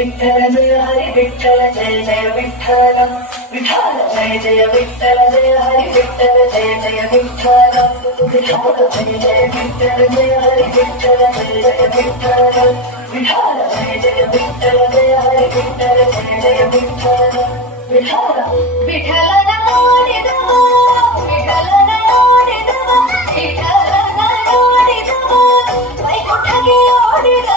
विठ्ठल जय हरी विठ्ठल जय जय विठ्ठल विठ्ठल जय जय विठ्ठल जय हरी विठ्ठल जय जय विठ्ठल विठ्ठल जय जय विठ्ठल जय हरी विठ्ठल जय जय विठ्ठल विठ्ठल जय जय विठ्ठल जय हरी विठ्ठल जय जय विठ्ठल विठ्ठल विठ्ठलನ ನೋಡಿದವ ವಿಠಲನ ನೋಡಿದವ ವಿಠಲನ ನೋಡಿದವ ವೈಕುಂಠಕ್ಕೆ ಓಡಿದ